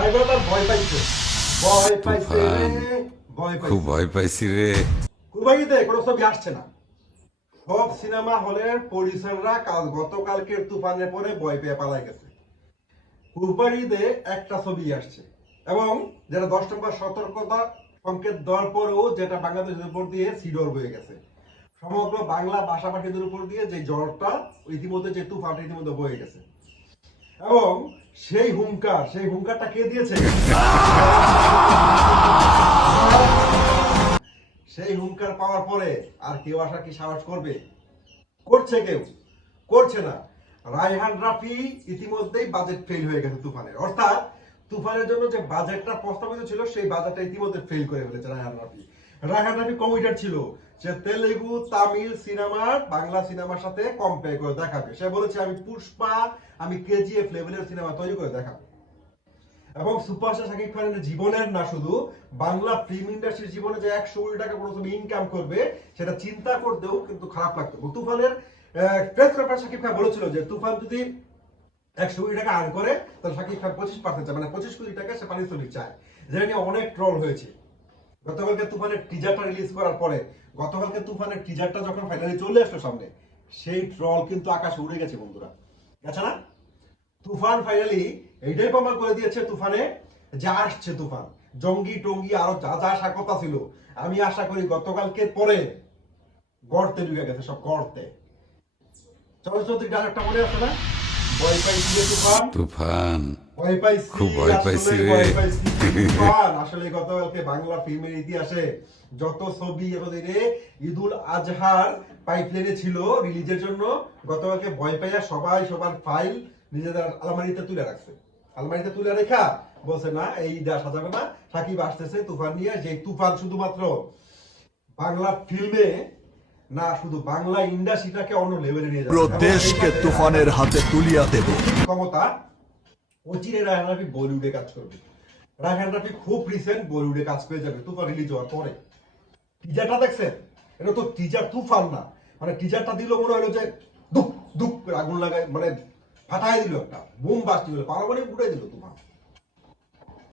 ভাই বলে ভয় পাইছে ভয় পাইছে। খুব ভয় পাইছি রে। কুরবানিতে কোনো ছবি আসছে না। সব সিনেমা হলের প্রডিউসাররা কাল গতকালকের তুফানের পরে ভয় পেয়ে পালাই গেছে। কুরবানিতে একটা ছবি আসছে। এবং যেটা দশ নম্বর সতর্কতা সংকেত দেওয়ার পরেও যেটা বাংলাদেশের উপর দিয়ে সিডর হয়ে গেছে। সমগ্র বাংলা ভাষাভাষীদের উপর দিয়ে যে জ্বরটা ইতিমধ্যে যে তুফানটা ইতিমধ্যে বয়ে গেছে। এবং সেই হুঙ্কার, সেই হুঙ্কারটা কে দিয়েছে? সেই হুঙ্কার পাওয়ার পরে আর কেউ আসা কি সাহস করবে? করছে কেউ? করছে না। রায়হান রাফি ইতিমধ্যেই বাজেট ফেল হয়ে গেছে তুফানের। অর্থাৎ তুফানের জন্য যে বাজেটটা প্রস্তাবিত ছিল, সেই বাজেটটা ইতিমধ্যে ফেল করে ফেলেছে রায়হান রাফি। রায়হান রাফি কমিটেড ছিল যে তেলেগু, তামিল সিনেমার বাংলা সিনেমার সাথে কম্পেয়ার করে দেখাবে। সে বলেছে, আমি পুষ্পা, আমি কেজিএফ লেভেলের সিনেমা তৈরি করে দেখাবো। এবং সুপারস্টার শাকিব খানের জীবনের না শুধু, বাংলা ফিল্ম ইন্ডাস্ট্রির জীবনে যে একশো কোটি টাকা প্রথমে ইনকাম করবে, সেটা চিন্তা করতেও কিন্তু খারাপ লাগতো। তুফানের প্রেস কনফারেন্স শাকিব খান বলেছিল যে, তুফান যদি একশো কোটি টাকা আর্ন করে, তাহলে শাকিব খান পঁচিশ পার্সেন্ট চায়। মানে পঁচিশ কোটি টাকা সে পারিশ্রমিক চায়। যেটা নিয়ে অনেক ট্রল হয়েছে। গতকালকে তুফানের টিজারটা রিলিজ করার পরে, গতকালকে তুফানের টিজারটা যখন ফাইনালি চলে আসলো সামনে, সেই ট্রল কিন্তু আকাশে উড়ে গেছে বন্ধুরা। গেছে না? তুফান ফাইনালি এইটাই প্রমাণ করে দিয়েছে তুফানে, যে আসছে তুফান। জঙ্গি, টঙ্গি, আরও যা যা আশা কথা ছিল, আমি আশা করি গতকালকে পরে গর্তে ঢুকে গেছে সব গর্তে। চলচ্চিত্র ডাইরেক্টর মনে আছে না? তুফান তুফান। খুব ভয় পাইছি রে। ভয় পাইছি। তুফান, আসলে গতকালকে বাংলা ফিল্মের ইতিহাসে যত ছবি এতদিনে ঈদুল আজহার পাইপলাইনে ছিল রিলিজের জন্য গতকালকে ভয় পাইয়া সবাই সবার ফাইল নিজেদের আলমারিতে তুলে রাখছে আলমারিতে তুলে রেখা বলছে না এই যাবে না সাকিব আসতেছে তুফান নিয়ে যে তুফান শুধুমাত্র বাংলা ফিল্মে না শুধু বাংলা ইন্ডাস্ট্রিটাকে অন্য লেভেলে নিয়ে যাবে দেশকে তুফানের হাতে তুলিয়া দেব ক্ষমতা অচিরে রায়হান রাফি বলিউডে কাজ করবে। রায়হান রাফি খুব রিসেন্ট বলিউডে কাজ পেয়ে যাবে, তুফান রিলিজ হওয়ার পরে। টিজারটা দেখছেন? এটা তো টিজার তুফান না। মানে টিজারটা দিল মনে হলো যে দুপ করে আগুন লাগায় মানে ফাটাই দিল একটা, বুম বাস্তি হলো পারমাণবিক উঠে দিল তুফান।